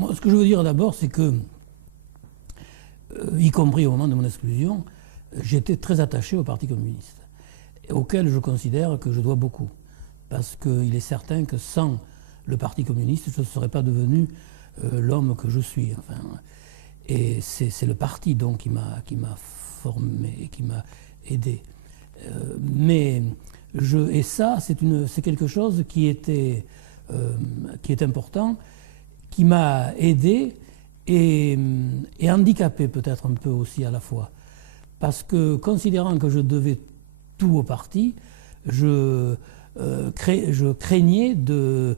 Moi, ce que je veux dire d'abord, c'est que, y compris au moment de mon exclusion, j'étais très attaché au Parti communiste, auquel je considère que je dois beaucoup. Parce qu'il est certain que sans le Parti communiste, je ne serais pas devenu l'homme que je suis. Enfin, et c'est le parti donc qui m'a formé et qui m'a aidé. Et ça, c'est quelque chose qui est important, qui m'a aidé et handicapé peut-être un peu aussi à la fois. Parce que considérant que je devais tout au parti, je craignais de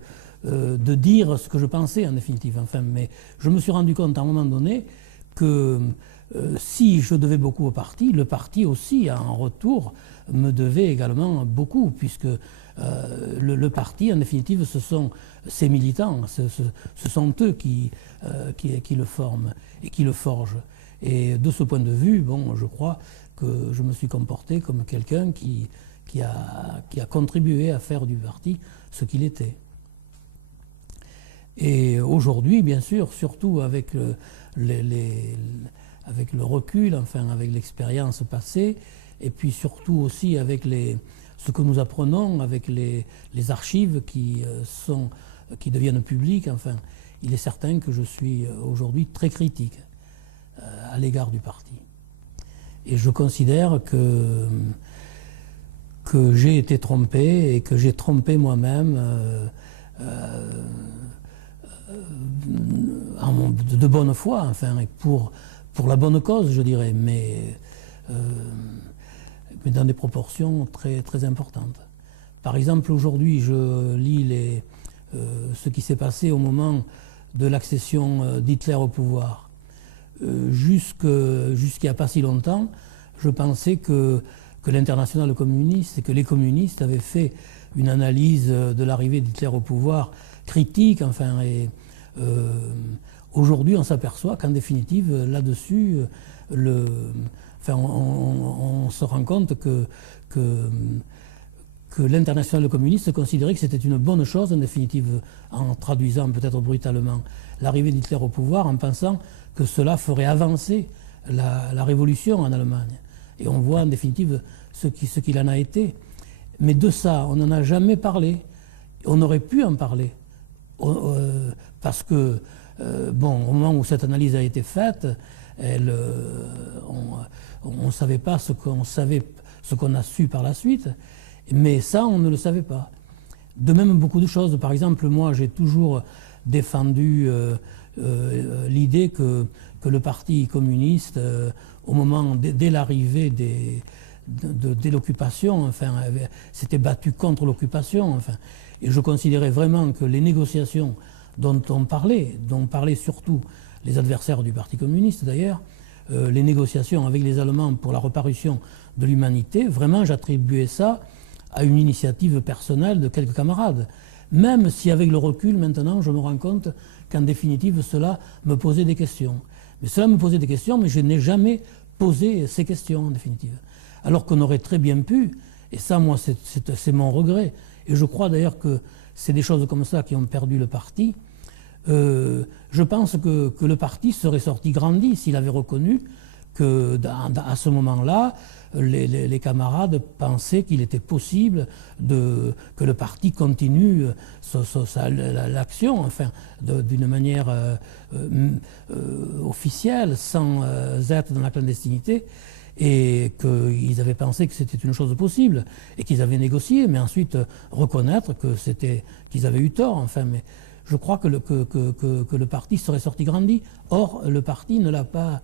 dire ce que je pensais en définitive. Enfin, mais je me suis rendu compte à un moment donné que si je devais beaucoup au parti, le parti aussi en retour me devait également beaucoup, puisque le parti en définitive ce sont ses militants, ce sont eux qui le forment et qui le forgent. Et de ce point de vue, bon, je crois que je me suis comporté comme quelqu'un qui a contribué à faire du parti ce qu'il était. Et aujourd'hui, bien sûr, surtout avec le recul, enfin avec l'expérience passée, et puis surtout aussi avec ce que nous apprenons, avec les archives qui deviennent publiques, enfin, il est certain que je suis aujourd'hui très critique à l'égard du parti. Et je considère que j'ai été trompé et que j'ai trompé moi-même de bonne foi, enfin, et pour la bonne cause, je dirais, mais dans des proportions très, très importantes. Par exemple, aujourd'hui, je lis ce qui s'est passé au moment de l'accession d'Hitler au pouvoir. Jusqu'il n'y a pas si longtemps, je pensais que l'internationale communiste et que les communistes avaient fait une analyse de l'arrivée d'Hitler au pouvoir critique, enfin, et aujourd'hui on s'aperçoit qu'en définitive, là-dessus, on se rend compte que l'internationale communiste considérait que c'était une bonne chose, en définitive, en traduisant peut-être brutalement l'arrivée d'Hitler au pouvoir, en pensant que cela ferait avancer la révolution en Allemagne. Et on voit en définitive ce qu'il en a été. Mais de ça, on n'en a jamais parlé. On aurait pu en parler. Parce que, bon, au moment où cette analyse a été faite, on ne savait pas ce qu'on a su par la suite. Mais ça, on ne le savait pas. De même, beaucoup de choses. Par exemple, moi, j'ai toujours défendu l'idée que le Parti communiste, au moment, dès l'arrivée de l'occupation, enfin, s'était battu contre l'occupation. Enfin, et je considérais vraiment que les négociations dont parlaient surtout les adversaires du Parti communiste d'ailleurs, les négociations avec les Allemands pour la reparution de l'humanité, vraiment j'attribuais ça à une initiative personnelle de quelques camarades. Même si avec le recul maintenant, je me rends compte qu'en définitive, cela me posait des questions. Mais cela me posait des questions, mais je n'ai jamais posé ces questions en définitive. Alors qu'on aurait très bien pu, et ça moi c'est mon regret, et je crois d'ailleurs que c'est des choses comme ça qui ont perdu le parti, je pense que le parti serait sorti grandi s'il avait reconnu que à ce moment-là, les camarades pensaient qu'il était possible que le parti continue l'action, enfin, d'une manière officielle, sans être dans la clandestinité, et qu'ils avaient pensé que c'était une chose possible, et qu'ils avaient négocié, mais ensuite reconnaître qu'ils avaient eu tort. Enfin, mais je crois que le parti serait sorti grandi. Or, le parti n'a pas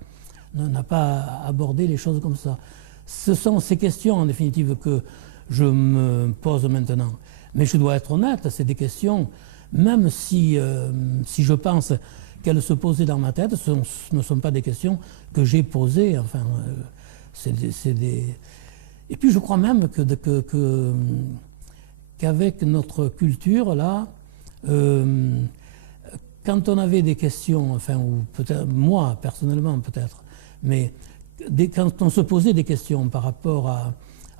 abordé les choses comme ça. Ce sont ces questions, en définitive, que je me pose maintenant. Mais je dois être honnête, c'est des questions, même si je pense qu'elles se posaient dans ma tête, ce ne sont pas des questions que j'ai posées. Enfin, Et puis je crois même qu'avec notre culture, là, quand on avait des questions, enfin, ou peut-être moi, personnellement, peut-être, mais quand on se posait des questions par rapport à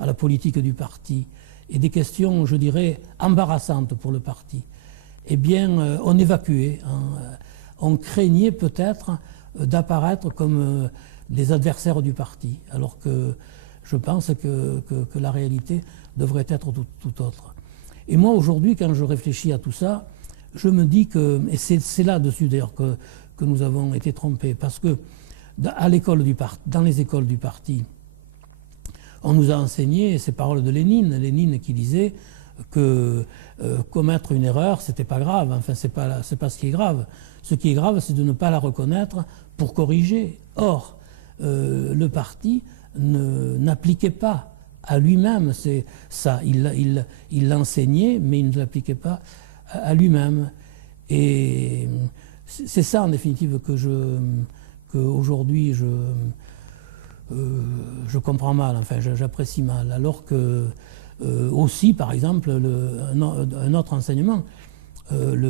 la politique du parti, et des questions, je dirais, embarrassantes pour le parti, eh bien, on évacuait. on craignait peut-être d'apparaître comme des adversaires du parti, alors que je pense que la réalité devrait être tout autre. Et moi, aujourd'hui, quand je réfléchis à tout ça, je me dis que, et c'est là-dessus d'ailleurs que nous avons été trompés, parce que dans les écoles du parti, on nous a enseigné ces paroles de Lénine qui disait que commettre une erreur, c'était pas grave, enfin c'est pas ce qui est grave. Ce qui est grave, c'est de ne pas la reconnaître pour corriger. Or, le parti n'appliquait pas à lui-même ça. Il l'enseignait, mais il ne l'appliquait pas à lui-même. Et c'est ça, en définitive, qu'aujourd'hui je comprends mal, enfin j'apprécie mal. Alors que aussi, par exemple, un autre enseignement, l'homme,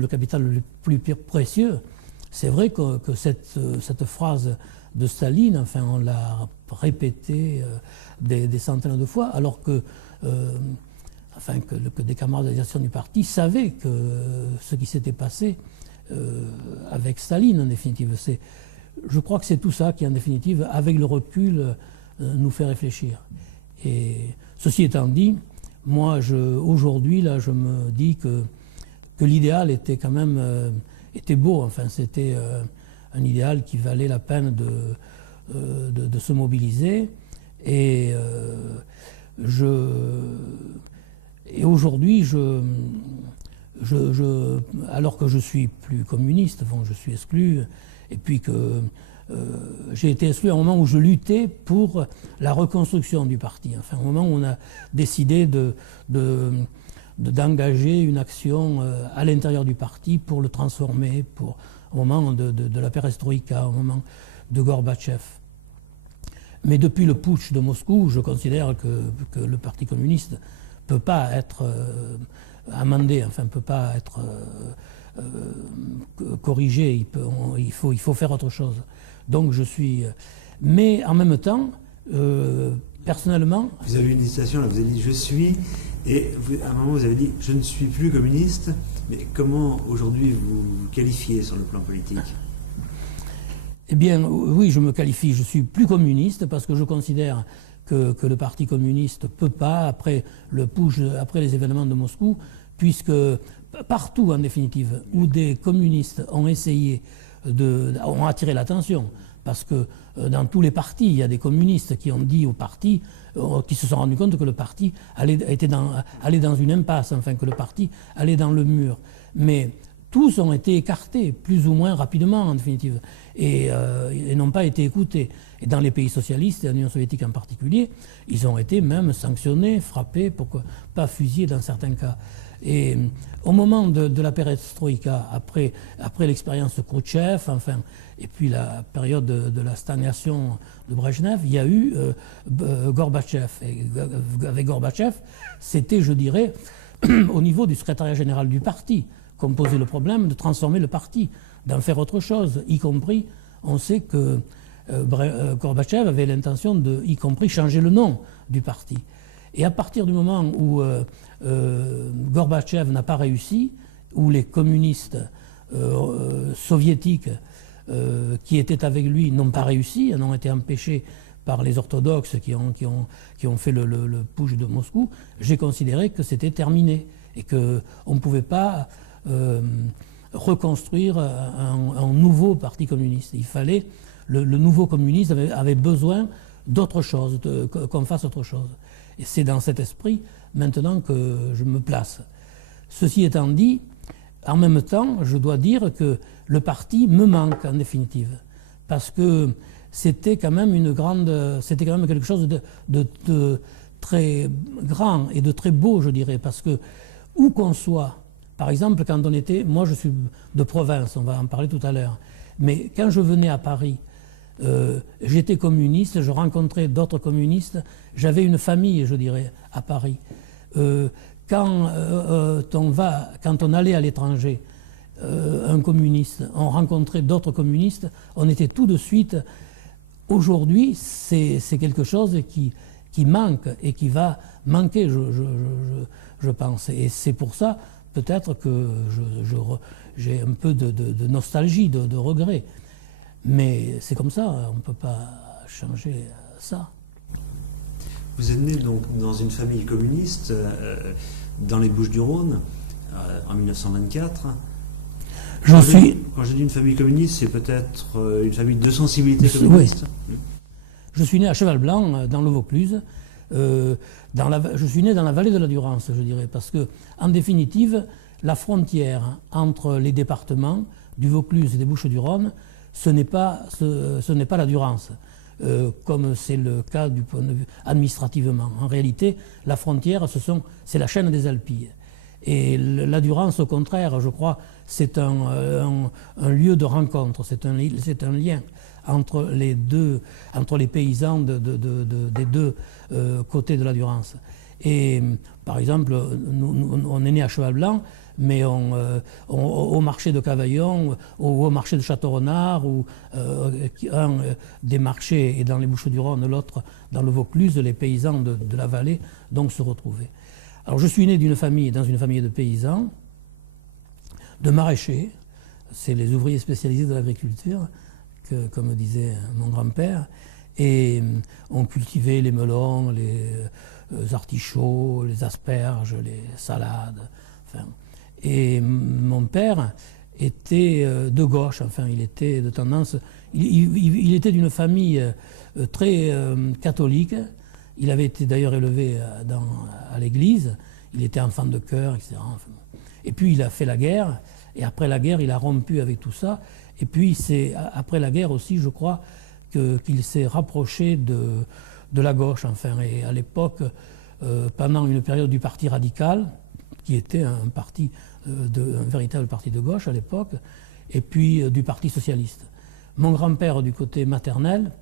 le capital le plus précieux, c'est vrai que cette phrase de Staline, enfin, on l'a répétée des centaines de fois, alors que, que des camarades d'organisation du parti savaient que ce qui s'était passé avec Staline, en définitive. Je crois que c'est tout ça qui, en définitive, avec le recul, nous fait réfléchir. Et ceci étant dit, moi, aujourd'hui, là, je me dis que l'idéal était quand même était beau. Enfin, c'était un idéal qui valait la peine de se mobiliser. Et aujourd'hui, alors que je suis plus communiste, bon, je suis exclu, et puis que j'ai été exclu à un moment où je luttais pour la reconstruction du parti. Enfin, au moment où on a décidé d'engager une action à l'intérieur du parti pour le transformer, au moment de la perestroïka, au moment de Gorbatchev. Mais depuis le putsch de Moscou, je considère que le Parti communiste ne peut pas être amendé, enfin ne peut pas être corrigé, il faut faire autre chose. Donc je suis... Mais en même temps, personnellement... Vous avez eu une citation, là, vous avez dit « je suis », et à un moment vous avez dit « je ne suis plus communiste », mais comment aujourd'hui vous vous qualifiez sur le plan politique ? Eh bien, oui, je me qualifie, je suis plus communiste parce que je considère que le Parti communiste ne peut pas, après le putsch, après les événements de Moscou, puisque partout, en définitive, où des communistes ont essayé ont attiré l'attention, parce que dans tous les partis, il y a des communistes qui ont dit au parti, qui se sont rendus compte que le parti allait dans une impasse, enfin que le parti allait dans le mur. Mais tous ont été écartés, plus ou moins rapidement en définitive, et n'ont pas été écoutés. Et dans les pays socialistes, et l'Union soviétique en particulier, ils ont été même sanctionnés, frappés, pourquoi pas fusillés dans certains cas. Et au moment de la perestroïka, après l'expérience de Khrouchtchev, enfin, et puis la période de la stagnation de Brejnev, il y a eu Gorbatchev. Et avec Gorbatchev, c'était, je dirais, au niveau du secrétariat général du parti, qu'on posait le problème de transformer le parti, d'en faire autre chose, y compris, on sait que Gorbatchev avait l'intention de, y compris, changer le nom du parti. Et à partir du moment où Gorbatchev n'a pas réussi, où les communistes soviétiques qui étaient avec lui n'ont pas réussi, en ont été empêchés par les orthodoxes qui ont fait le putsch de Moscou, j'ai considéré que c'était terminé et qu'on ne pouvait pas reconstruire un nouveau parti communiste. Il fallait, le nouveau communiste avait besoin d'autre chose, qu'on fasse autre chose. Et c'est dans cet esprit maintenant que je me place. Ceci étant dit, en même temps, je dois dire que le parti me manque en définitive, parce que c'était quand même quelque chose de très grand et de très beau, je dirais, parce que où qu'on soit, par exemple, quand on était, moi je suis de province, on va en parler tout à l'heure, mais quand je venais à Paris, j'étais communiste, je rencontrais d'autres communistes, j'avais une famille, je dirais, à Paris. Quand on allait à l'étranger, un communiste, on rencontrait d'autres communistes, on était tout de suite... Aujourd'hui, c'est quelque chose qui manque et qui va manquer, je pense. Et c'est pour ça peut-être que j'ai un peu de nostalgie, de regret. Mais c'est comme ça, on ne peut pas changer ça. Vous êtes né donc dans une famille communiste dans les Bouches-du-Rhône en 1924. Quand je dis une famille communiste, c'est peut-être une famille de sensibilité communiste. Oui. Je suis né à Cheval-Blanc, dans le Vaucluse. Je suis né dans la vallée de la Durance, je dirais, parce que, en définitive, la frontière entre les départements du Vaucluse et des Bouches-du-Rhône, ce n'est pas la Durance, comme c'est le cas du point de vue administrativement. En réalité, la frontière, c'est la chaîne des Alpilles. Et la Durance, au contraire, je crois, c'est un lieu de rencontre, c'est un lien entre les paysans des deux côtés de la Durance. Et par exemple, on est né à Cheval-Blanc, mais au marché de Cavaillon, au marché de Château-Renard, ou un des marchés est dans les Bouches-du-Rhône, l'autre dans le Vaucluse, les paysans de la vallée donc se retrouvaient. Alors je suis né dans une famille de paysans, de maraîchers, c'est les ouvriers spécialisés de l'agriculture, comme disait mon grand-père, et on cultivait les melons, les artichauts, les asperges, les salades. Enfin. Et mon père était de gauche, enfin il était de tendance, il était d'une famille très catholique. Il avait été d'ailleurs élevé à l'église, il était enfant de chœur, etc. Enfin, et puis il a fait la guerre, et après la guerre il a rompu avec tout ça. Et puis c'est après la guerre aussi, je crois, qu'il s'est rapproché de la gauche. Enfin, et à l'époque, pendant une période du Parti radical, qui était un véritable parti de gauche à l'époque, et puis du Parti socialiste. Mon grand-père, du côté maternel,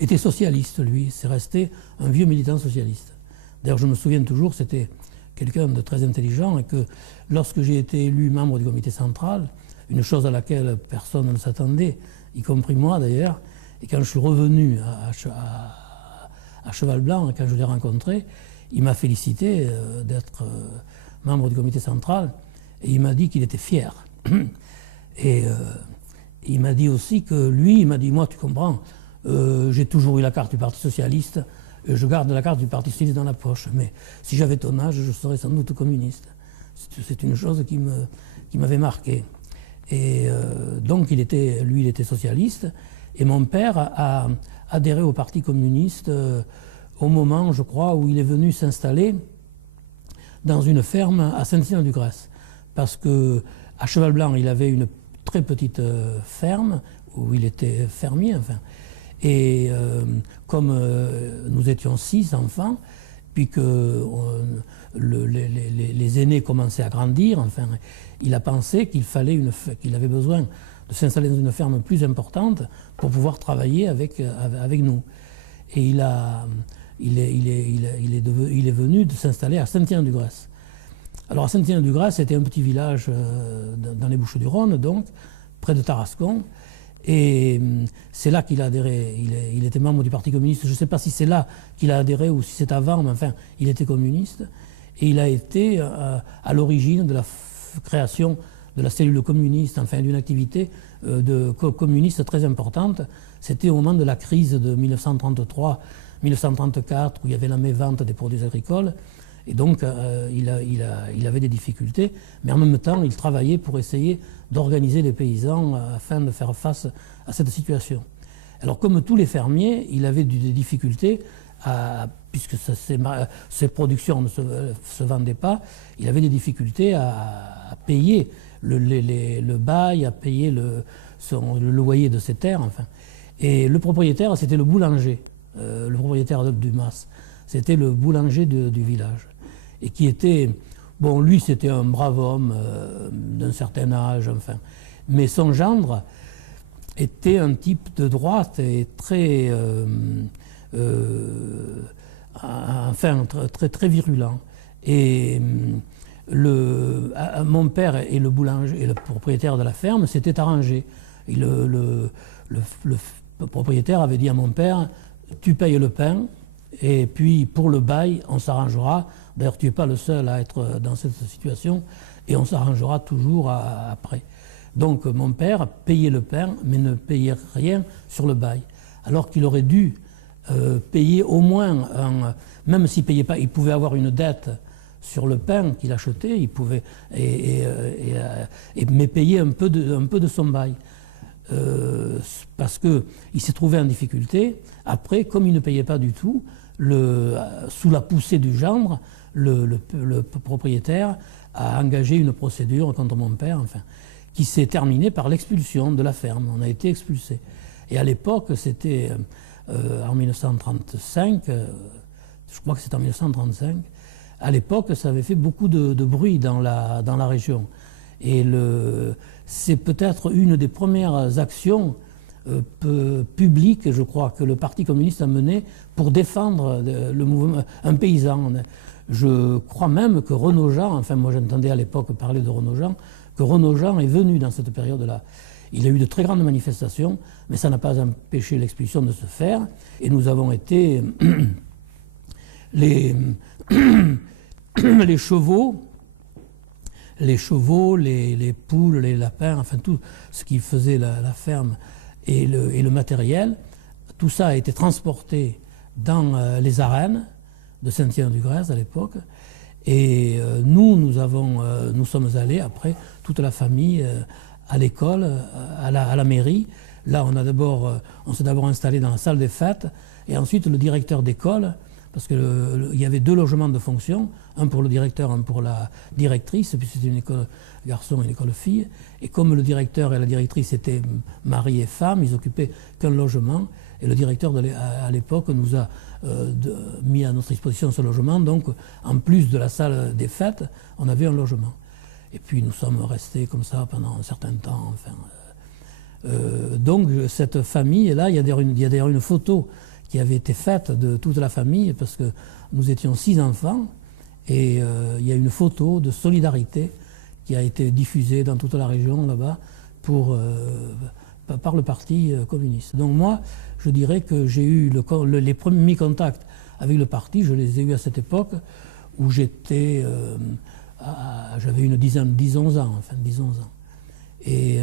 était socialiste, lui. C'est resté un vieux militant socialiste. D'ailleurs, je me souviens toujours, c'était quelqu'un de très intelligent, et que lorsque j'ai été élu membre du comité central, une chose à laquelle personne ne s'attendait, y compris moi d'ailleurs, et quand je suis revenu à Cheval-Blanc, quand je l'ai rencontré, il m'a félicité d'être membre du comité central, et il m'a dit qu'il était fier. Et il m'a dit aussi que lui, il m'a dit, moi tu comprends, j'ai toujours eu la carte du Parti socialiste, je garde la carte du Parti socialiste dans la poche, mais si j'avais ton âge, je serais sans doute communiste. C'est une chose qui m'avait marqué. Et donc lui, il était socialiste, et mon père a adhéré au Parti communiste au moment, je crois, où il est venu s'installer dans une ferme à Saint-Hyacinthe-du-Grèce. Parce qu'à Cheval-Blanc, il avait une très petite ferme, où il était fermier, enfin. Et comme nous étions 6 enfants, puis que les aînés commençaient à grandir, enfin, il a pensé qu'il avait besoin de s'installer dans une ferme plus importante pour pouvoir travailler avec nous. Et il est venu de s'installer à Saint-Hyacinthe-du-Grèce. Alors à Saint-Hyacinthe-du-Grèce, c'était un petit village dans les Bouches-du-Rhône, donc, près de Tarascon. Et c'est là qu'il a adhéré. Il était membre du Parti communiste. Je ne sais pas si c'est là qu'il a adhéré ou si c'est avant, mais enfin, il était communiste. Et il a été à l'origine de la création de la cellule communiste, enfin d'une activité communiste très importante. C'était au moment de la crise de 1933-1934, où il y avait la mévente des produits agricoles. Et donc, il avait des difficultés, mais en même temps, il travaillait pour essayer d'organiser les paysans afin de faire face à cette situation. Alors, comme tous les fermiers, il avait des difficultés, puisque ses productions ne se vendaient pas, il avait des difficultés à payer le bail, à payer le loyer de ses terres, enfin. Et le propriétaire, c'était le boulanger, le propriétaire du Mas. C'était le boulanger du village. Et qui était, bon, lui c'était un brave homme d'un certain âge, enfin. Mais son gendre était un type de droite et très, enfin, très, très virulent. Et mon père et le boulanger et le propriétaire de la ferme s'étaient arrangés. Et le propriétaire avait dit à mon père, tu payes le pain Et puis pour le bail, on s'arrangera. D'ailleurs, tu n'es pas le seul à être dans cette situation, et on s'arrangera toujours après. Donc mon père payait le pain, mais ne payait rien sur le bail, alors qu'il aurait dû payer au moins, même s'il payait pas, il pouvait avoir une dette sur le pain qu'il achetait, il pouvait, mais payer un peu de son bail. Parce qu'il s'est trouvé en difficulté. Après, comme il ne payait pas du tout, sous la poussée du gendre, le propriétaire a engagé une procédure contre mon père, enfin, qui s'est terminée par l'expulsion de la ferme. On a été expulsés. Et à l'époque, c'était en 1935, je crois que c'était en 1935, à l'époque, ça avait fait beaucoup de bruit dans la région. Et c'est peut-être une des premières actions publiques, je crois, que le Parti communiste a menées pour défendre le mouvement, un paysan. Je crois même que Renaud Jean, enfin moi j'entendais à l'époque parler de Renaud Jean, que Renaud Jean est venu dans cette période-là. Il a eu de très grandes manifestations, mais ça n'a pas empêché l'expulsion de se faire. Et nous avons été les chevaux, les poules, les lapins, enfin tout ce qui faisait la ferme et le matériel, tout ça a été transporté dans les arènes de Saint-Yves-du-Grèce à l'époque. Et nous sommes allés après, toute la famille, à l'école, à la mairie. Là, on s'est d'abord installé dans la salle des fêtes, et ensuite le directeur d'école, parce qu'il y avait 2 logements de fonction, un pour le directeur, un pour la directrice, puis c'était une école garçon et une école fille. Et comme le directeur et la directrice étaient mari et femme, ils occupaient qu'un logement. Et le directeur à l'époque nous a mis à notre disposition ce logement. Donc, en plus de la salle des fêtes, on avait un logement. Et puis nous sommes restés comme ça pendant un certain temps. Enfin, donc cette famille-là, il y a d'ailleurs une photo qui avait été faite de toute la famille, parce que nous étions 6 enfants, et il y a une photo de solidarité qui a été diffusée dans toute la région là-bas par le Parti communiste. Donc moi, je dirais que j'ai eu les premiers contacts avec le parti, je les ai eus à cette époque où j'avais une 10-11 ans, enfin 10-11 ans. Et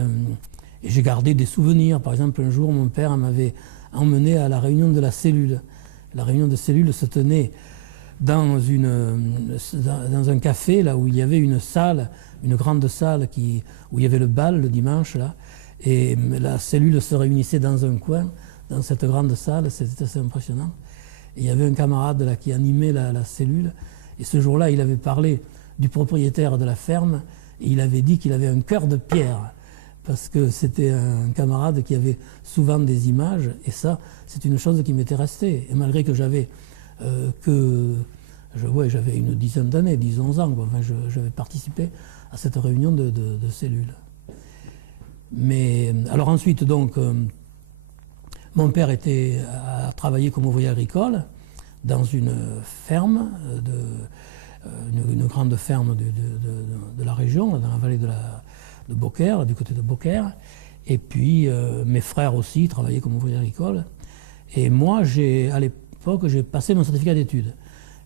j'ai gardé des souvenirs. Par exemple, un jour, mon père m'avait emmené à la réunion de la cellule. La réunion de cellule se tenait dans un café, là où il y avait une salle, une grande salle où il y avait le bal le dimanche, là. Et la cellule se réunissait dans un coin, dans cette grande salle, c'était assez impressionnant. Et il y avait un camarade là, qui animait la cellule, et ce jour-là, il avait parlé du propriétaire de la ferme, et il avait dit qu'il avait un cœur de pierre, parce que c'était un camarade qui avait souvent des images, et ça, c'est une chose qui m'était restée. Et malgré que j'avais j'avais une dizaine d'années, 10-11 ans, enfin, j'avais participé à cette réunion de cellules. Mais alors ensuite, donc, mon père a travaillé comme ouvrier agricole dans une ferme, une grande ferme de la région, dans la vallée de Beaucaire, du côté de Beaucaire. Et puis mes frères aussi travaillaient comme ouvriers agricoles. Et moi, à l'époque, j'ai passé mon certificat d'études.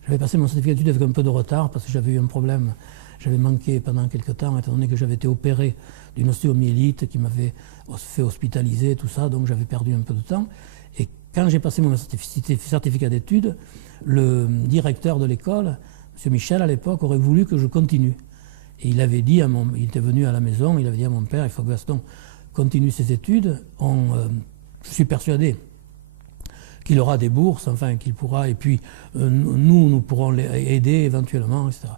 J'avais passé mon certificat d'études avec un peu de retard parce que j'avais eu un problème. J'avais manqué pendant quelques temps, étant donné que j'avais été opéré d'une ostéomyélite qui m'avait fait hospitaliser, tout ça, donc j'avais perdu un peu de temps. Et quand j'ai passé mon certificat d'études, le directeur de l'école, M. Michel à l'époque, aurait voulu que je continue. Et il avait dit il était venu à la maison, il avait dit à mon père, il faut que Gaston continue ses études. Je suis persuadé qu'il aura des bourses, enfin qu'il pourra, et puis nous pourrons l'aider éventuellement, etc.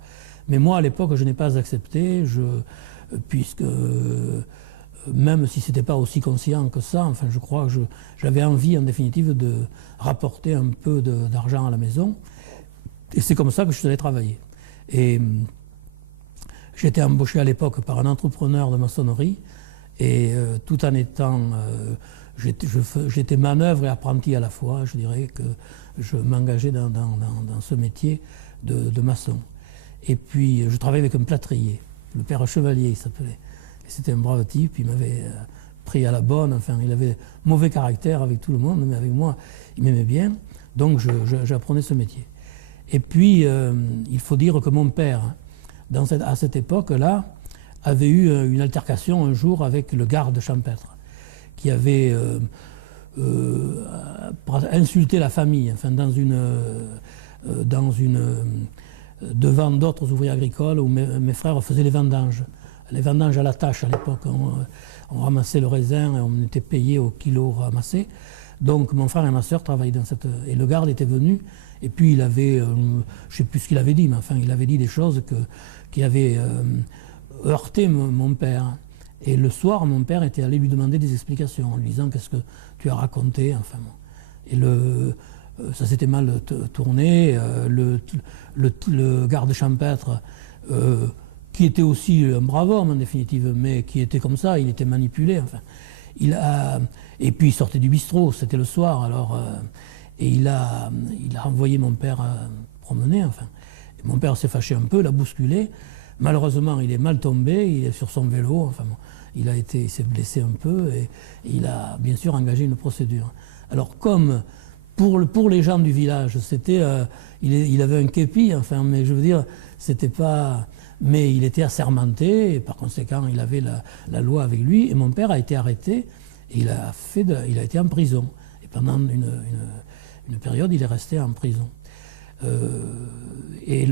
Mais moi, à l'époque, je n'ai pas accepté, puisque même si ce n'était pas aussi conscient que ça, enfin, je crois que j'avais envie, en définitive, de rapporter un peu d'argent à la maison. Et c'est comme ça que je suis allé travailler. Et j'étais embauché à l'époque par un entrepreneur de maçonnerie, et tout en étant... j'étais manœuvre et apprenti à la fois, je dirais que je m'engageais dans ce métier de maçon. Et puis je travaillais avec un plâtrier, le père Chevalier il s'appelait. C'était un brave type, il m'avait pris à la bonne, enfin il avait mauvais caractère avec tout le monde, mais avec moi il m'aimait bien. Donc j'apprenais ce métier. Et puis, il faut dire que mon père, à cette époque-là, avait eu une altercation un jour avec le garde champêtre, qui avait insulté la famille, enfin, devant d'autres ouvriers agricoles où mes frères faisaient les vendanges à la tâche à l'époque. On ramassait le raisin et on était payé au kilo ramassé. Donc mon frère et ma soeur travaillaient dans cette... Et le garde était venu, et puis il avait, je ne sais plus ce qu'il avait dit, mais enfin il avait dit des choses qui avaient heurté mon père. Et le soir, mon père était allé lui demander des explications en lui disant qu'est-ce que tu as raconté, enfin bon. Et ça s'était mal tourné, le garde champêtre, qui était aussi un brave homme en définitive, mais qui était comme ça, il était manipulé, enfin. Et puis il sortait du bistrot, c'était le soir, alors, et il a envoyé mon père promener, enfin. Et mon père s'est fâché un peu, l'a bousculé. Malheureusement, il est mal tombé, il est sur son vélo, enfin bon, il s'est blessé un peu et il a bien sûr engagé une procédure. Alors comme pour les gens du village, il avait un képi, enfin, mais je veux dire, c'était pas... Mais il était assermenté, et par conséquent, il avait la loi avec lui, et mon père a été arrêté, et il a été en prison. Et pendant une période, il est resté en prison. Et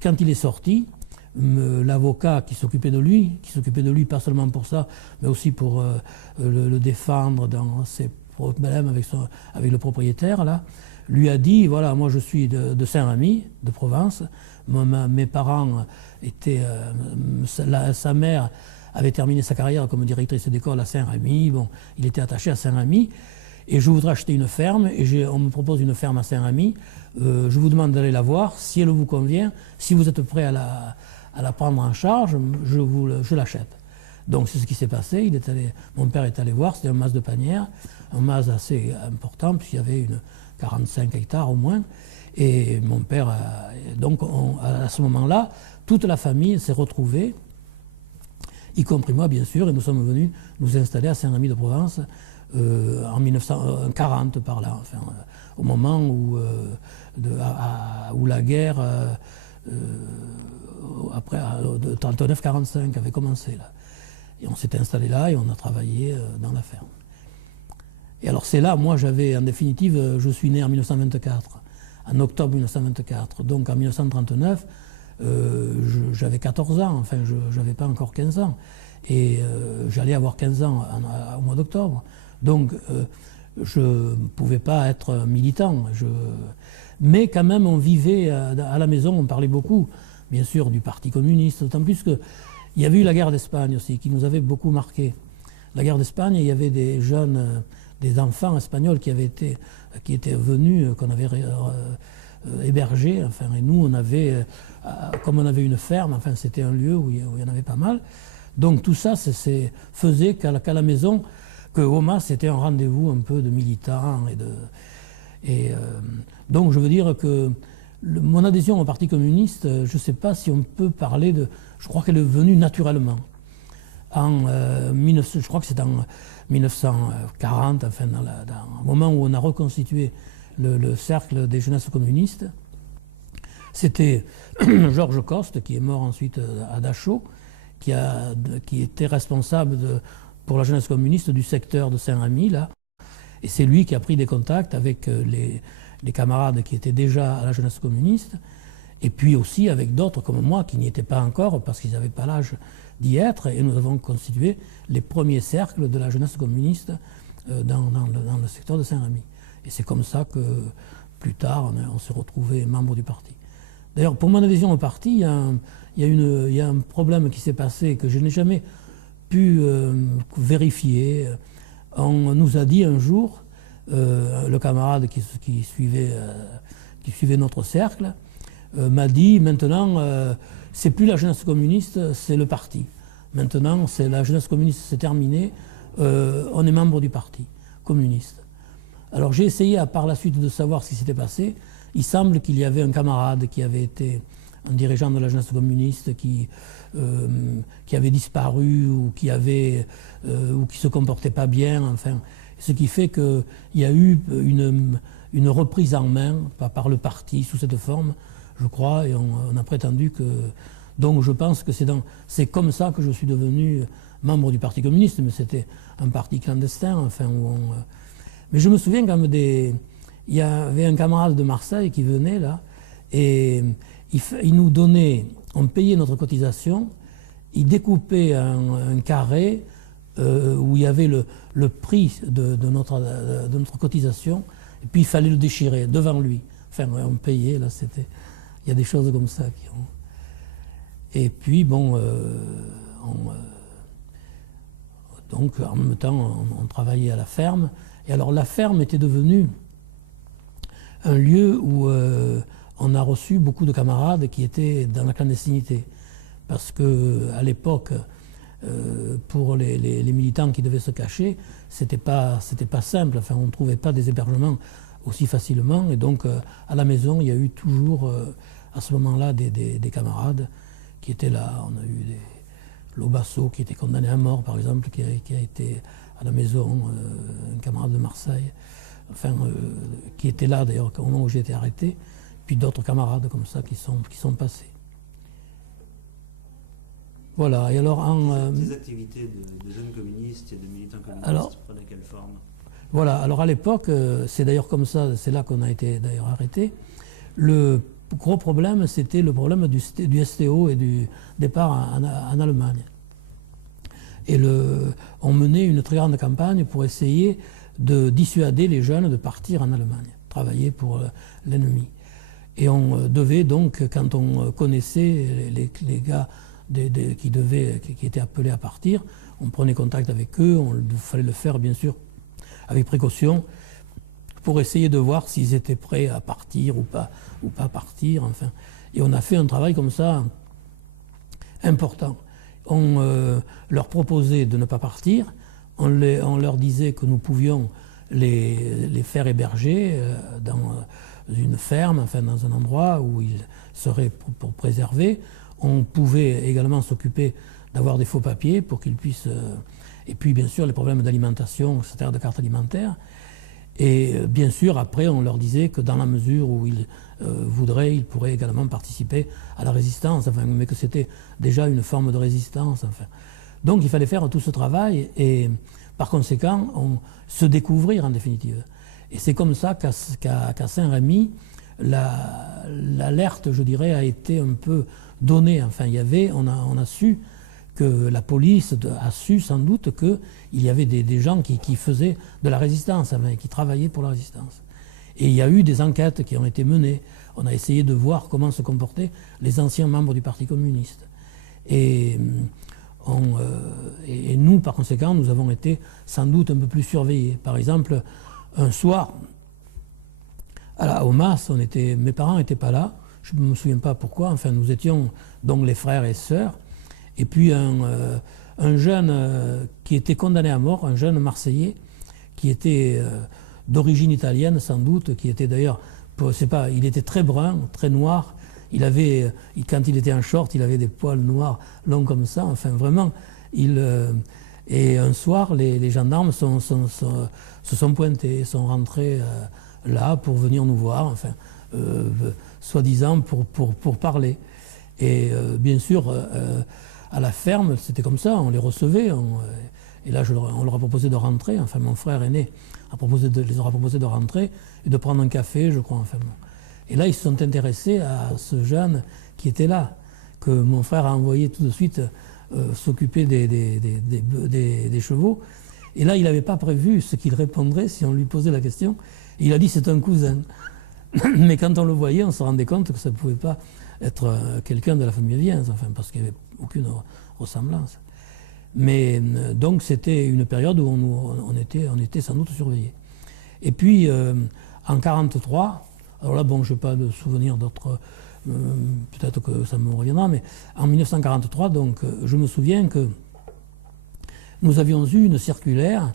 quand il est sorti, l'avocat qui s'occupait de lui pas seulement pour ça, mais aussi pour le défendre dans ses problème avec le propriétaire, là, lui a dit, voilà, moi je suis de Saint-Rémy, de Provence, mes parents étaient, sa mère avait terminé sa carrière comme directrice d'école à Saint-Rémy, bon, il était attaché à Saint-Rémy, et je voudrais acheter une ferme, et on me propose une ferme à Saint-Rémy, je vous demande d'aller la voir, si elle vous convient, si vous êtes prêt à la prendre en charge, je l'achète. Donc c'est ce qui s'est passé, mon père est allé voir, c'était un mas de Panière, un mas assez important, puisqu'il y avait 45 hectares au moins, et mon père, donc à ce moment-là, toute la famille s'est retrouvée, y compris moi bien sûr, et nous sommes venus nous installer à Saint-Rémy-de-Provence en 1940 par là, enfin, au moment où la guerre, après, de 39-45 avait commencé là. Et on s'était installé là et on a travaillé dans la ferme. Et alors c'est là, moi en définitive, je suis né en 1924, en octobre 1924. Donc en 1939, j'avais 14 ans, enfin je n'avais pas encore 15 ans. Et j'allais avoir 15 ans au mois d'octobre. Donc je ne pouvais pas être militant. Mais quand même, on vivait à la maison, on parlait beaucoup, bien sûr, du Parti communiste, d'autant plus que il y avait eu la guerre d'Espagne aussi, qui nous avait beaucoup marqué. La guerre d'Espagne, il y avait des jeunes, des enfants espagnols qui étaient venus, qu'on avait hébergés. Enfin, et nous, comme on avait une ferme, enfin, c'était un lieu où il y en avait pas mal. Donc tout ça, faisait qu'à la maison, que Oma, c'était un rendez-vous un peu de militants. Donc je veux dire que mon adhésion au Parti communiste, je ne sais pas si on peut parler de... Je crois qu'elle est venue naturellement. Je crois que c'est en 1940, enfin, au moment où on a reconstitué le cercle des jeunesses communistes. C'était Georges Coste, qui est mort ensuite à Dachau, qui était responsable pour la jeunesse communiste du secteur de Saint-Rémy, là. Et c'est lui qui a pris des contacts avec les camarades qui étaient déjà à la jeunesse communiste, et puis aussi avec d'autres comme moi qui n'y étaient pas encore parce qu'ils n'avaient pas l'âge d'y être, et nous avons constitué les premiers cercles de la jeunesse communiste dans le secteur de Saint-Rémy. Et c'est comme ça que plus tard on s'est retrouvés membres du parti. D'ailleurs, pour mon adhésion au parti, il y a un problème qui s'est passé que je n'ai jamais pu vérifier. On nous a dit un jour, le camarade qui suivait notre cercle, m'a dit maintenant, c'est plus la jeunesse communiste, c'est le parti. Maintenant, la jeunesse communiste, c'est terminé, on est membre du parti communiste. Alors j'ai essayé par la suite de savoir ce qui s'était passé. Il semble qu'il y avait un camarade qui avait été un dirigeant de la jeunesse communiste qui avait disparu ou qui se comportait pas bien, enfin. Ce qui fait qu'il y a eu une reprise en main par le parti sous cette forme, je crois, et on a prétendu que... Donc je pense que c'est comme ça que je suis devenu membre du Parti communiste, mais c'était un parti clandestin, enfin, mais je me souviens quand même il y avait un camarade de Marseille qui venait là, et il nous donnait, on payait notre cotisation, il découpait un carré où il y avait le prix de notre cotisation, et puis il fallait le déchirer devant lui. Enfin, on payait, là, c'était... Il y a des choses comme ça qui ont... Et puis, bon, donc, en même temps, on travaillait à la ferme. Et alors, la ferme était devenue un lieu où on a reçu beaucoup de camarades qui étaient dans la clandestinité. Parce qu'à l'époque, pour les militants qui devaient se cacher, c'était pas simple. Enfin, on ne trouvait pas des hébergements aussi facilement. Et donc, à la maison, il y a eu toujours, à ce moment-là, des camarades qui étaient là. On a eu Lobasso qui était condamné à mort, par exemple, qui a été à la maison, un camarade de Marseille, enfin, qui était là d'ailleurs au moment où j'ai été arrêté, puis d'autres camarades comme ça qui sont passés. Voilà, et alors Ces activités de jeunes communistes et de militants communistes prenaient quelle forme? Voilà, alors à l'époque, c'est d'ailleurs comme ça, c'est là qu'on a été d'ailleurs arrêté. Le gros problème, c'était le problème du STO et du départ en Allemagne. Et on menait une très grande campagne pour essayer de dissuader les jeunes de partir en Allemagne, travailler pour l'ennemi. Et on devait donc, quand on connaissait les gars qui étaient appelés à partir, on prenait contact avec eux, il fallait le faire bien sûr avec précaution, pour essayer de voir s'ils étaient prêts à partir ou pas partir, enfin. Et on a fait un travail comme ça important. On leur proposait de ne pas partir, on leur disait que nous pouvions les faire héberger dans une ferme, enfin dans un endroit où ils seraient pour préserver. On pouvait également s'occuper d'avoir des faux papiers pour qu'ils puissent... et puis bien sûr les problèmes d'alimentation, c'est-à-dire de carte alimentaire. Et bien sûr, après, on leur disait que dans la mesure où ils voudraient, ils pourraient également participer à la résistance, enfin, mais que c'était déjà une forme de résistance. Enfin. Donc il fallait faire tout ce travail et par conséquent, se découvrir en définitive. Et c'est comme ça qu'à Saint-Rémy, l'alerte, je dirais, a été un peu donnée. Enfin, on a su que la police a su sans doute qu'il y avait des gens qui faisaient de la résistance, enfin, qui travaillaient pour la résistance. Et il y a eu des enquêtes qui ont été menées. On a essayé de voir comment se comportaient les anciens membres du Parti communiste. Et nous, par conséquent, nous avons été sans doute un peu plus surveillés. Par exemple, un soir, au MAS, mes parents n'étaient pas là, je ne me souviens pas pourquoi, enfin nous étions donc les frères et sœurs, et puis un jeune qui était condamné à mort, un jeune Marseillais, qui était d'origine italienne sans doute, qui était d'ailleurs, il était très brun, très noir, quand il était en short, il avait des poils noirs longs comme ça, enfin vraiment, et un soir, les gendarmes se sont pointés, sont rentrés là pour venir nous voir, enfin, soi-disant pour parler. Et bien sûr, à la ferme, c'était comme ça, on les recevait, et là on leur a proposé de rentrer, enfin mon frère aîné les aura proposé de rentrer et de prendre un café, je crois, enfin. Et là, ils se sont intéressés à ce jeune qui était là, que mon frère a envoyé tout de suite s'occuper des chevaux. Et là, il n'avait pas prévu ce qu'il répondrait si on lui posait la question. Et il a dit c'est un cousin. Mais quand on le voyait, on se rendait compte que ça ne pouvait pas être quelqu'un de la famille Viens, enfin, parce qu'il n'y avait aucune ressemblance. Mais donc c'était une période où on était sans doute surveillés. Et puis en 1943, alors là bon, je n'ai pas de souvenir d'autres, peut-être que ça me reviendra, mais en 1943, donc je me souviens que nous avions eu une circulaire,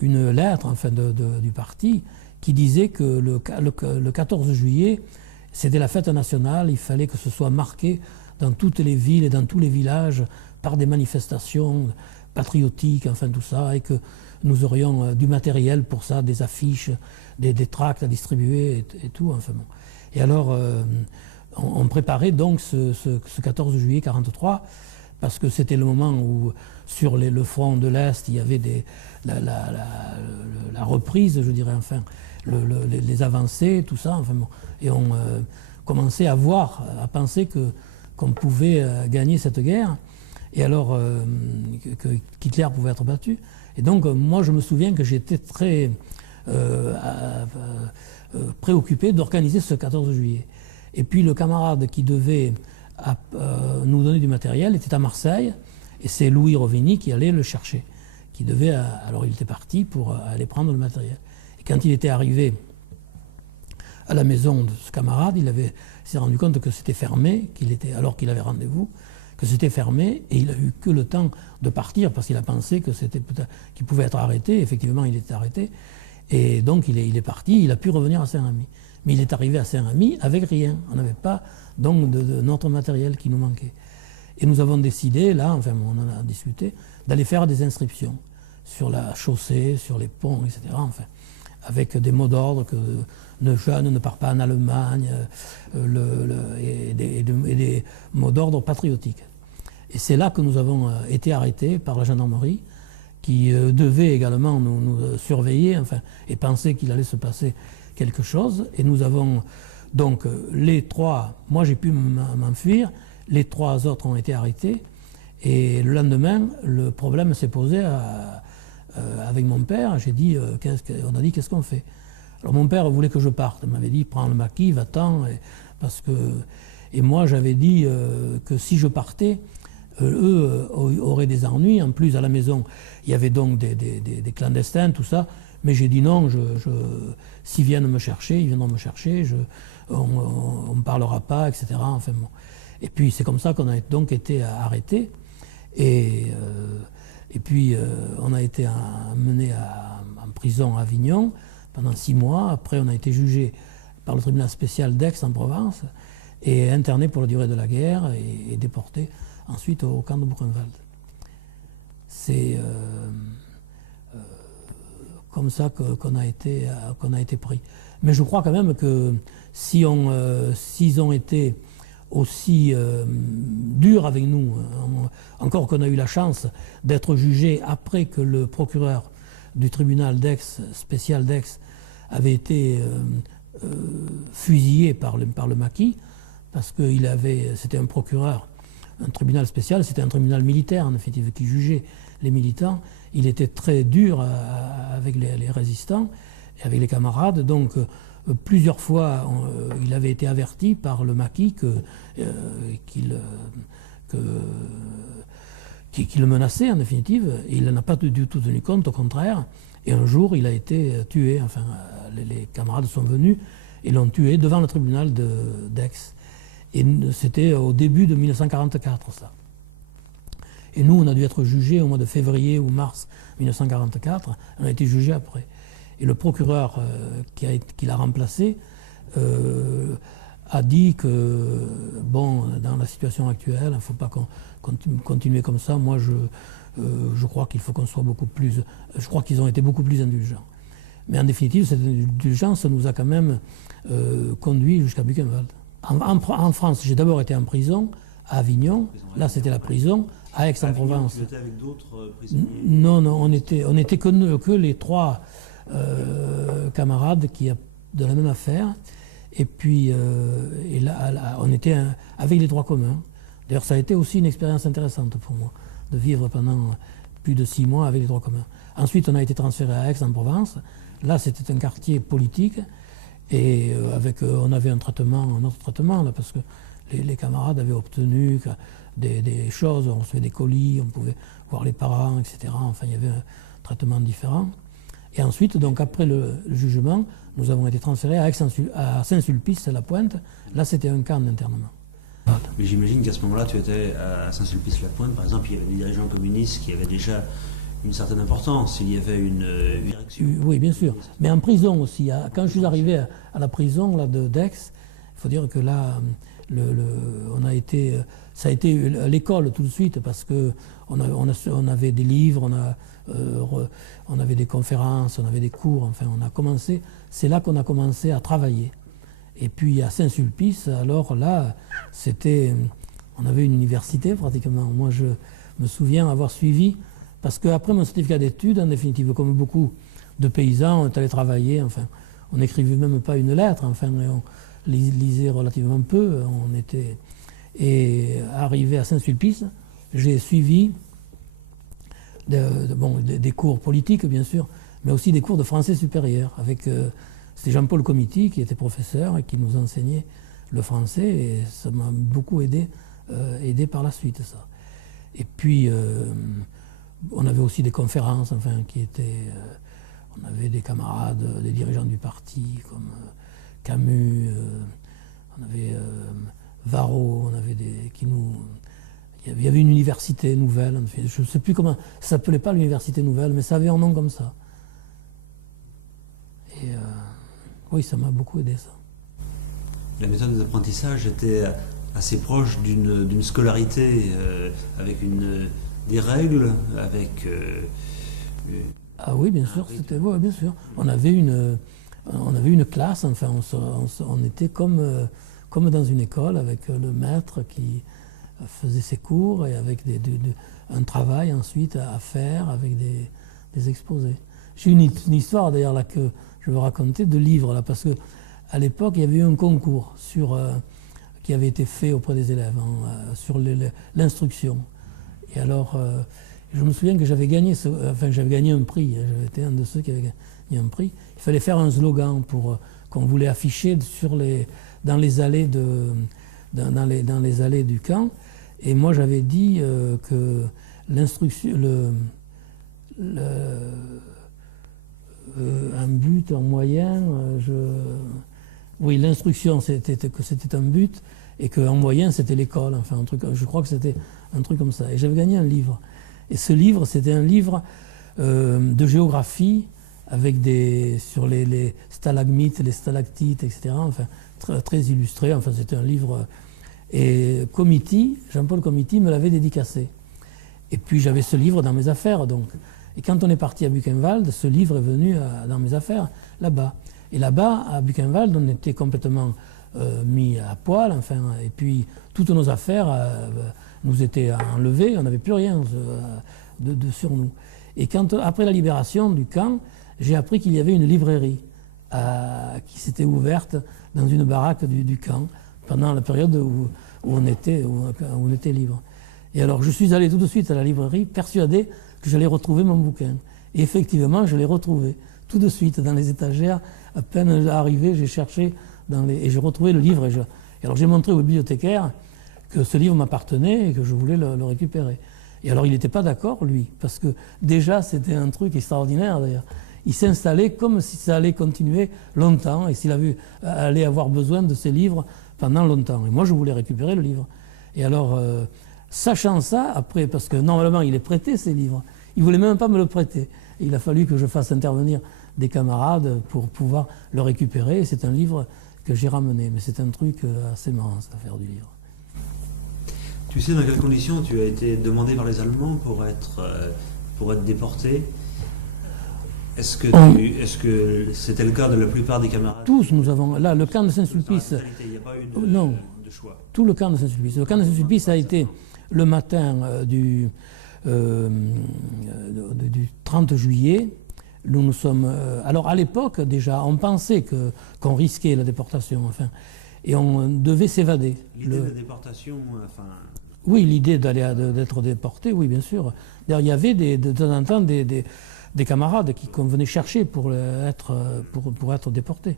une lettre enfin du parti qui disait que le 14 juillet, c'était la fête nationale, il fallait que ce soit marqué dans toutes les villes et dans tous les villages par des manifestations patriotiques, enfin tout ça, et que nous aurions du matériel pour ça, des affiches, des tracts à distribuer et tout. Enfin bon. Et alors, on préparait donc ce 14 juillet 1943, parce que c'était le moment où, sur le front de l'Est, il y avait la reprise, je dirais, enfin, les avancées, tout ça. Enfin bon. Et on commençait à penser qu'on pouvait gagner cette guerre, et alors qu'Hitler pouvait être battu. Et donc, moi, je me souviens que j'étais très préoccupé d'organiser ce 14 juillet. Et puis, le camarade qui devait nous donner du matériel était à Marseille, et c'est Louis Rovigny qui allait le chercher. Alors, il était parti pour aller prendre le matériel. Et quand il était arrivé à la maison de ce camarade, il s'est rendu compte que c'était fermé, alors qu'il avait rendez-vous, que c'était fermé, et il a eu que le temps de partir parce qu'il a pensé qu'il pouvait être arrêté. Effectivement, il était arrêté, et donc il est parti. Il a pu revenir à Saint-Rémy, mais il est arrivé à Saint-Rémy avec rien. On n'avait pas donc de notre matériel qui nous manquait, et nous avons décidé là, enfin on en a discuté, d'aller faire des inscriptions sur la chaussée, sur les ponts, etc. Enfin, avec des mots d'ordre que ne jeune ne part pas en Allemagne, et des mots d'ordre patriotiques. Et c'est là que nous avons été arrêtés par la gendarmerie, qui devait également nous surveiller, enfin, et penser qu'il allait se passer quelque chose. Et nous avons donc les trois, moi j'ai pu m'enfuir, les trois autres ont été arrêtés. Et le lendemain, le problème s'est posé avec mon père. J'ai dit, on a dit, qu'est-ce qu'on fait? Alors mon père voulait que je parte. Il m'avait dit, prends le maquis, va-t'en. Et moi j'avais dit que si je partais, eux auraient des ennuis. En plus, à la maison, il y avait donc des clandestins, tout ça. Mais j'ai dit non, s'ils viennent me chercher, ils viendront me chercher, on ne parlera pas, etc. Enfin, bon. Et puis c'est comme ça qu'on a donc été arrêtés. Et puis on a été emmené en prison à Avignon pendant 6 mois. Après, on a été jugé par le tribunal spécial d'Aix en Provence et interné pour la durée de la guerre et déporté ensuite au camp de Buchenwald. C'est comme ça qu'on a été pris. Mais je crois quand même que s'ils ont été aussi durs avec nous, encore qu'on a eu la chance d'être jugés après que le procureur du tribunal d'Aix, spécial d'Aix, avait été fusillé par le maquis, parce que c'était un procureur, un tribunal spécial, c'était un tribunal militaire en fait, qui jugeait les militants. Il était très dur avec les résistants et avec les camarades, donc plusieurs fois il avait été averti par le maquis qu'il le menaçait en définitive, et il n'en a pas du tout tenu compte, au contraire. Et un jour il a été tué, enfin les camarades sont venus et l'ont tué devant le tribunal d'Aix. Et c'était au début de 1944 ça. Et nous on a dû être jugés au mois de février ou mars 1944, on a été jugés après. Et le procureur qui l'a remplacé a dit que, bon, dans la situation actuelle, il ne faut pas continuer comme ça. Moi, je crois qu'il faut qu'on soit beaucoup plus... Je crois qu'ils ont été beaucoup plus indulgents. Mais en définitive, cette indulgence nous a quand même conduit jusqu'à Buchenwald. En France, j'ai d'abord été en prison, à Avignon. Là, c'était la prison. À Aix-en-Provence. Vous étiez avec d'autres prisonniers? Non, on était que les trois camarades de la même affaire. Et puis, là, on était avec les droits communs. D'ailleurs, ça a été aussi une expérience intéressante pour moi, de vivre pendant plus de 6 mois avec les droits communs. Ensuite, on a été transféré à Aix-en-Provence. Là, c'était un quartier politique. Et on avait un autre traitement, là, parce que les camarades avaient obtenu des choses, on recevait des colis, on pouvait voir les parents, etc. Enfin, il y avait un traitement différent. Et ensuite, donc après le jugement, nous avons été transférés à Saint-Sulpice-la-Pointe. Là, c'était un camp d'internement. Mais j'imagine qu'à ce moment-là, tu étais à Saint-Sulpice-la-Pointe, par exemple, il y avait des dirigeants communistes qui avaient déjà une certaine importance, il y avait une direction. Oui, bien sûr. Mais en prison aussi. Quand je suis arrivé à la prison d'Aix, il faut dire que là, ça a été l'école tout de suite parce que on avait des livres, on avait des conférences, on avait des cours. Enfin, c'est là qu'on a commencé à travailler. Et puis à Saint-Sulpice, alors là, on avait une université pratiquement. Moi, je me souviens avoir suivi, parce qu'après mon certificat d'études, en définitive, comme beaucoup de paysans, on est allé travailler. Enfin, on n'écrivait même pas une lettre. Enfin, on lisait relativement peu. Et arrivé à Saint-Sulpice, j'ai suivi des cours politiques, bien sûr, mais aussi des cours de français supérieur. C'était Jean-Paul Comiti qui était professeur et qui nous enseignait le français, et ça m'a beaucoup aidé par la suite, ça. Et puis, on avait aussi des conférences, enfin, on avait des camarades, des dirigeants du parti, comme Camus, on avait Varro, il y avait une université nouvelle, je ne sais plus comment, ça s'appelait pas l'université nouvelle, mais ça avait un nom comme ça. Et oui, ça m'a beaucoup aidé, ça. La méthode d'apprentissage était assez proche d'une scolarité, avec des règles, avec... Ah oui, bien sûr, ouais, bien sûr. On avait une classe, enfin, on était comme dans une école, avec le maître qui faisait ses cours et avec un travail ensuite à faire avec des exposés. J'ai une histoire d'ailleurs là que je veux raconter de livres là, parce que à l'époque il y avait eu un concours qui avait été fait auprès des élèves sur l'instruction. Et alors je me souviens que j'avais gagné un prix. J'avais été un de ceux qui avait gagné un prix. Il fallait faire un slogan qu'on voulait afficher dans les allées dans les allées du camp. Et moi j'avais dit que l'instruction, un but en moyen, oui, l'instruction c'était un but et qu'en moyen c'était l'école, enfin un truc, je crois que c'était un truc comme ça. Et j'avais gagné un livre. Et ce livre, c'était un livre de géographie avec sur les stalagmites, les stalactites, etc. Enfin, très illustré. Enfin, c'était un livre. Et Jean-Paul Comiti me l'avait dédicacé. Et puis j'avais ce livre dans mes affaires, donc. Et quand on est parti à Buchenwald, ce livre est venu dans mes affaires, là-bas. Et là-bas, à Buchenwald, on était complètement mis à poil, enfin, et puis toutes nos affaires nous étaient enlevées, on n'avait plus rien sur nous. Et après la libération du camp, j'ai appris qu'il y avait une librairie qui s'était ouverte dans une baraque du camp pendant la période où on était libre. Et alors je suis allé tout de suite à la librairie, persuadé que j'allais retrouver mon bouquin. Et effectivement, je l'ai retrouvé tout de suite dans les étagères. À peine arrivé, j'ai cherché et j'ai retrouvé le livre. Et alors j'ai montré au bibliothécaire que ce livre m'appartenait et que je voulais le récupérer. Et alors il n'était pas d'accord, lui, parce que déjà c'était un truc extraordinaire d'ailleurs. Il s'installait comme si ça allait continuer longtemps et s'il allait avoir besoin de ces livres pendant longtemps. Et moi je voulais récupérer le livre. Et alors, sachant ça, après, parce que normalement il est prêté ces livres, il ne voulait même pas me le prêter. Et il a fallu que je fasse intervenir des camarades pour pouvoir le récupérer. Et c'est un livre que j'ai ramené. Mais c'est un truc assez marrant, cette affaire du livre. Tu sais dans quelles conditions tu as été demandé par les Allemands pour être déporté? Est-ce que c'était le cas de la plupart des camarades? Tous, nous avons... Là, le camp de Saint-Sulpice... Il n'y a pas eu de choix. Tout le camp de Saint-Sulpice. Le camp de Saint-Sulpice a été le matin du 30 juillet. Nous sommes... alors, à l'époque, déjà, on pensait qu'on risquait la déportation, enfin, et on devait s'évader. L'idée de la déportation, enfin... Oui, l'idée d'être déporté, oui, bien sûr. D'ailleurs, il y avait de temps en temps des camarades qu'on venait chercher pour être déportés.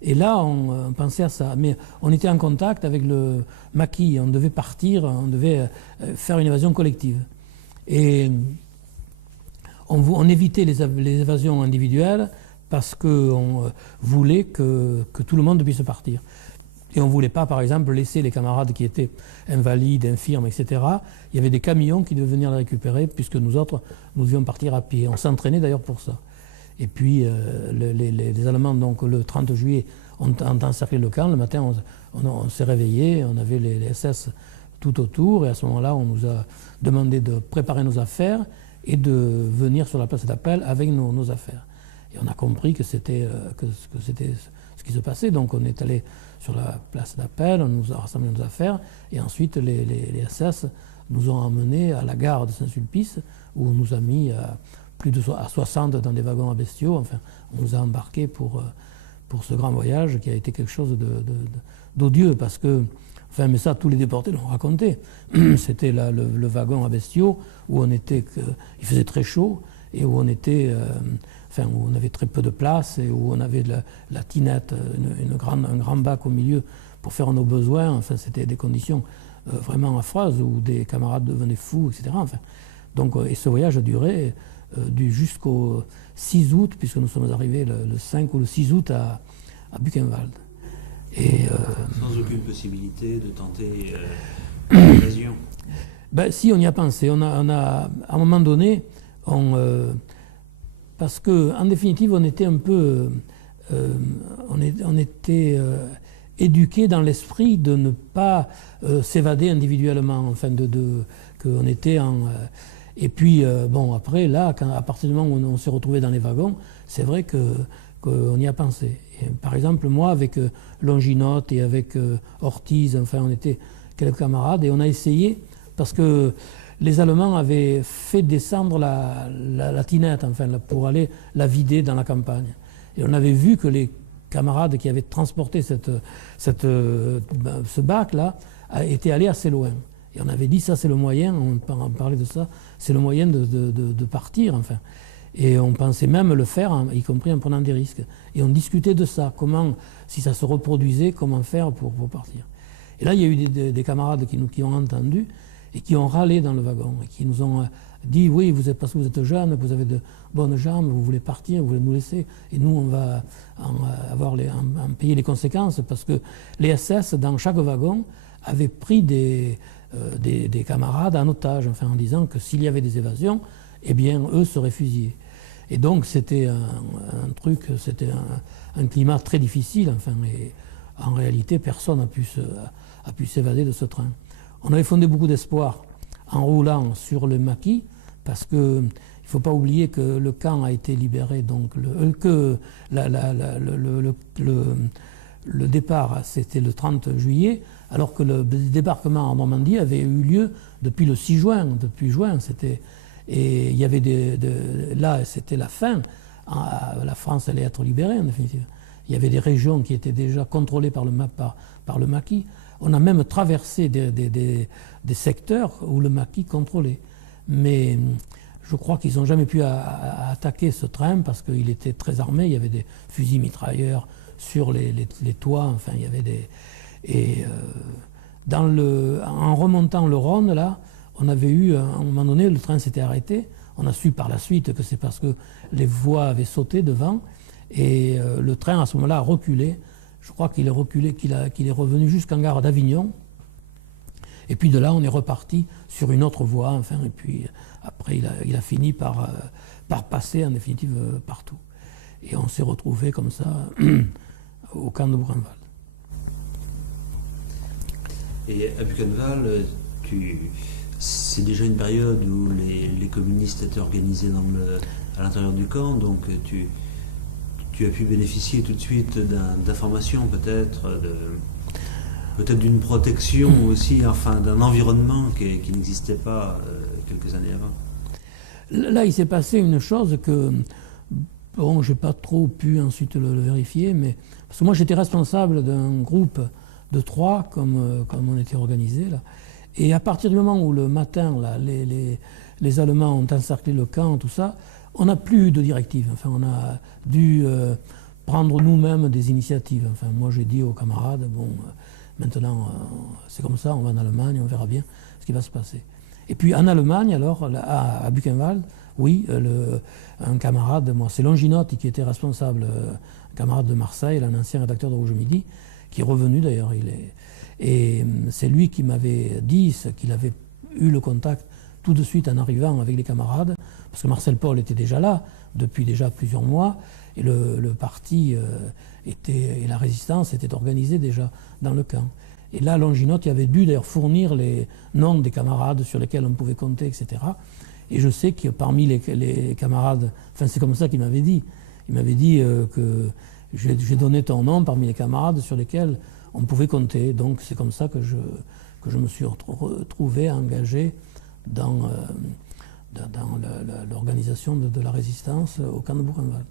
Et là, on pensait à ça. Mais on était en contact avec le maquis. On devait partir, on devait faire une évasion collective. Et on évitait les évasions individuelles parce qu'on voulait que tout le monde puisse partir. Et on ne voulait pas, par exemple, laisser les camarades qui étaient invalides, infirmes, etc. Il y avait des camions qui devaient venir les récupérer, puisque nous autres, nous devions partir à pied. On s'entraînait d'ailleurs pour ça. Et puis les Allemands, donc le 30 juillet, ont encerclé le camp. Le matin, on s'est réveillé, on avait les SS tout autour, et à ce moment-là, on nous a demandé de préparer nos affaires et de venir sur la place d'appel avec nos affaires. Et on a compris que c'était ce qui se passait. Donc on est allé sur la place d'appel, on nous a rassemblé nos affaires, et ensuite les SS nous ont emmenés à la gare de Saint-Sulpice, où on nous a mis à 60 dans des wagons à bestiaux. Enfin, on nous a embarqués pour ce grand voyage qui a été quelque chose d'odieux, parce que, enfin, mais ça, tous les déportés l'ont raconté. C'était le wagon à bestiaux où il faisait très chaud, et où où on avait très peu de place, et où on avait la tinette, un grand bac au milieu pour faire nos besoins. Enfin, c'était des conditions vraiment affreuses, où des camarades devenaient fous, etc. Enfin, donc, et ce voyage a duré jusqu'au 6 août, puisque nous sommes arrivés le 5 ou le 6 août à Buchenwald. Sans aucune possibilité de tenter l'invasion. Ben, si, on y a pensé. On a à un moment donné, parce qu'en définitive, on était un peu... on était éduqués dans l'esprit de ne pas s'évader individuellement, enfin qu'on était en... et puis, bon, après, là, à partir du moment où on s'est retrouvé dans les wagons, c'est vrai qu'on y a pensé. Et, par exemple, moi, avec Longinote et avec Ortiz, enfin, on était quelques camarades, et on a essayé, parce que les Allemands avaient fait descendre la tinette, enfin, pour aller la vider dans la campagne. Et on avait vu que les camarades qui avaient transporté ce bac-là étaient allés assez loin. Et on avait dit, ça c'est le moyen, on parlait de ça, c'est le moyen de partir, enfin. Et on pensait même le faire, y compris en prenant des risques. Et on discutait de ça, si ça se reproduisait, comment faire pour partir. Et là, il y a eu des camarades qui ont entendu et qui ont râlé dans le wagon, et qui nous ont dit, oui, parce que vous êtes jeunes, vous avez de bonnes jambes, vous voulez partir, vous voulez nous laisser, et nous, on va en payer les conséquences, parce que les SS, dans chaque wagon, avaient pris des camarades en otage, enfin, en disant que s'il y avait des évasions, eh bien, eux seraient fusillés. Et donc, c'était c'était un climat très difficile, enfin, et en réalité, personne n'a pu s'évader de ce train. On avait fondé beaucoup d'espoir en roulant sur le maquis, parce qu'il ne faut pas oublier que le camp a été libéré, donc le départ, c'était le 30 juillet, alors que le débarquement en Normandie avait eu lieu depuis le 6 juin. Depuis juin, et il y avait là, c'était la fin. La France allait être libérée, en définitive. Il y avait des régions qui étaient déjà contrôlées par le maquis. On a même traversé des secteurs où le maquis contrôlait. Mais je crois qu'ils n'ont jamais pu attaquer ce train, parce qu'il était très armé. Il y avait des fusils mitrailleurs sur les toits. Enfin, il y avait des... Et en remontant le Rhône, là, on avait eu, à un moment donné, le train s'était arrêté. On a su par la suite que c'est parce que les voies avaient sauté devant. Et le train, à ce moment-là, a reculé. Je crois qu'il est reculé, qu'il est revenu jusqu'en gare d'Avignon. Et puis de là, on est reparti sur une autre voie. Enfin, et puis après, il a fini par passer, en définitive, partout. Et on s'est retrouvés comme ça au camp de Buchenwald. Et à Buchenwald, c'est déjà une période où les communistes étaient organisés à l'intérieur du camp, donc tu as pu bénéficier tout de suite d'informations, peut-être d'une protection aussi, enfin d'un environnement qui n'existait pas quelques années avant. Là, il s'est passé une chose que, bon, je n'ai pas trop pu ensuite le vérifier, mais parce que moi j'étais responsable d'un groupe de 3, comme on était organisé là. Et à partir du moment où le matin, là, les Allemands ont encerclé le camp, tout ça, on n'a plus eu de directive. Enfin, on a dû prendre nous-mêmes des initiatives. Enfin, moi, j'ai dit aux camarades, bon, maintenant, c'est comme ça, on va en Allemagne, on verra bien ce qui va se passer. Et puis, en Allemagne, alors, à Buchenwald, oui, un camarade, moi, c'est Longinote qui était responsable, un camarade de Marseille, un ancien rédacteur de Rouge Midi, qui est revenu d'ailleurs, et c'est lui qui m'avait dit qu'il avait eu le contact tout de suite en arrivant avec les camarades, parce que Marcel Paul était déjà là depuis déjà plusieurs mois, et le parti et la résistance étaient organisés déjà dans le camp. Et là, Longinotte avait dû d'ailleurs fournir les noms des camarades sur lesquels on pouvait compter, etc. Et je sais que parmi les camarades, enfin c'est comme ça qu'il m'avait dit, il m'avait dit que j'ai donné ton nom parmi les camarades sur lesquels on pouvait compter. Donc c'est comme ça que je me suis retrouvé engagé dans l'organisation de la résistance au camp de Buchenwald.